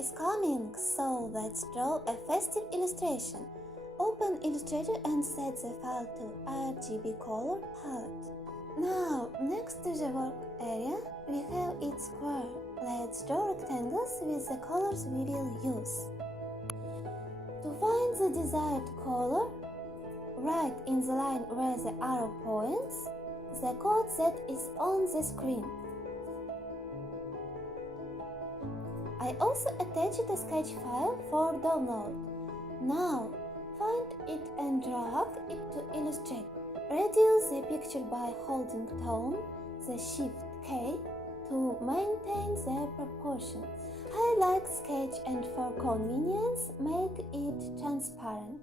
is coming, so let's draw a festive illustration. Open Illustrator and set the file to RGB color palette. Now, next to the work area, we have its square. Let's draw rectangles with the colors we will use. To find the desired color, write in the line where the arrow points the code that is on the screen. I also attached a sketch file for download. Now, find it and drag it to Illustrator. Reduce the picture by holding down the Shift+K to maintain the proportion. Highlight sketch and for convenience, make it transparent.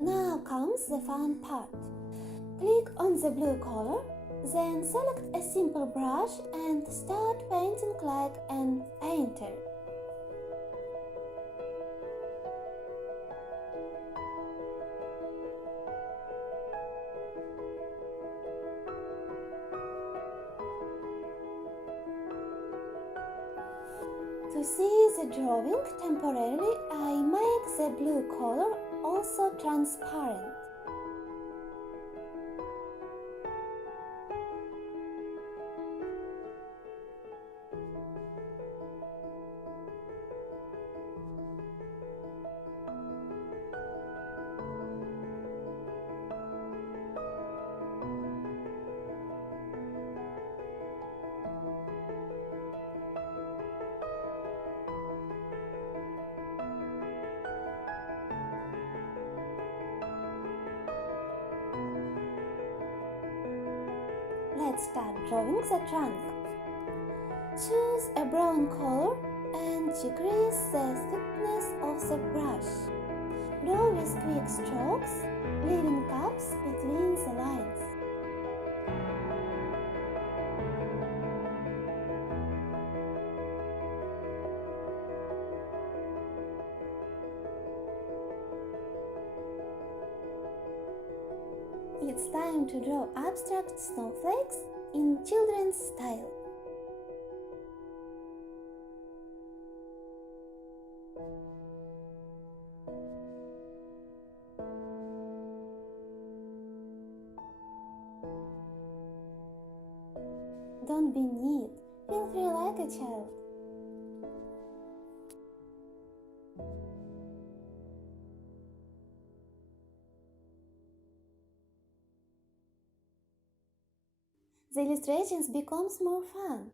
Now comes the fun part. Click on the blue color, then select a simple brush and start painting like an painter. To see the drawing temporarily, I make the blue color also transparent. Let's start drawing the trunk. Choose a brown color and decrease the thickness of the brush. Draw with quick strokes, leaving gaps between the lines. It's time to draw abstract snowflakes in children's style. Don't be neat, feel free like a child. The illustrations becomes more fun.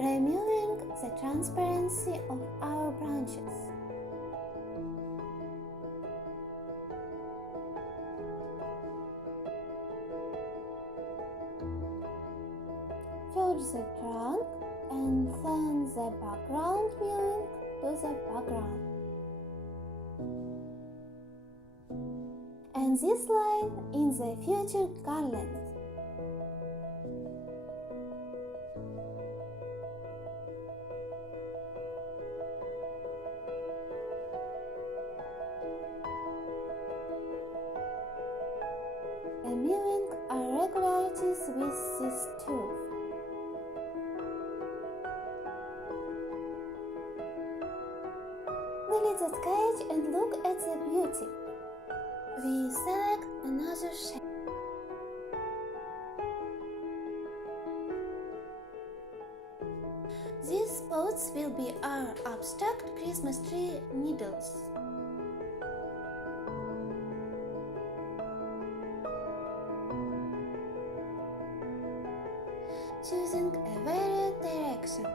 Removing the transparency of our branches. Choose the trunk and then the background viewing to the background. And this line in the future garland. Removing irregularities with this tool. Delete the sketch and look at the beauty. We select another shape. These spots will be our abstract Christmas tree needles. Choosing a varied direction.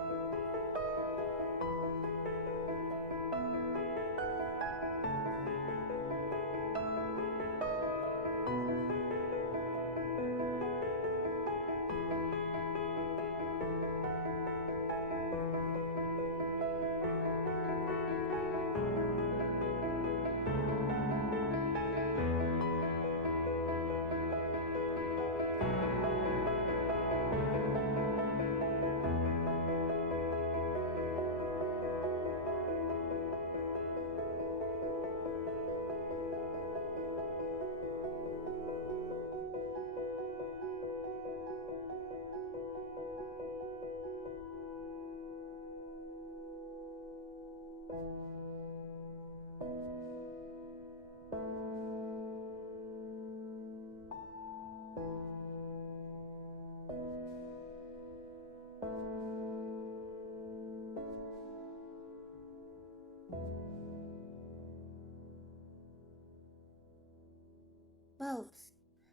bulbs.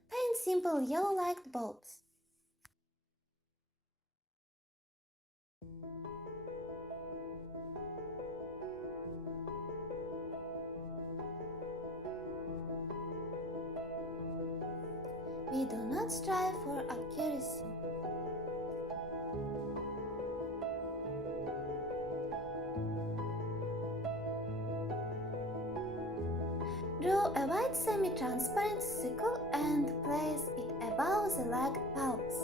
Paint simple yellow light bulbs. We do not strive for accuracy. Draw a white semi-transparent circle and place it above the light bulbs.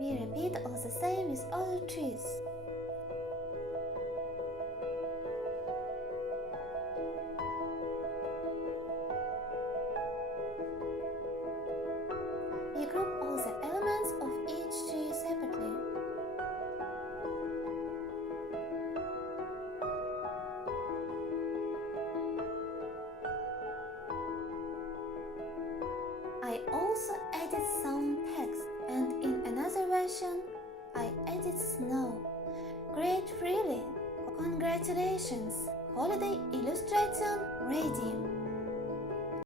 We repeat all the same with other trees. We group all the elements of each tree separately. I also added some text, and in another version, I added snow. Great, really! Congratulations! Holiday illustration ready!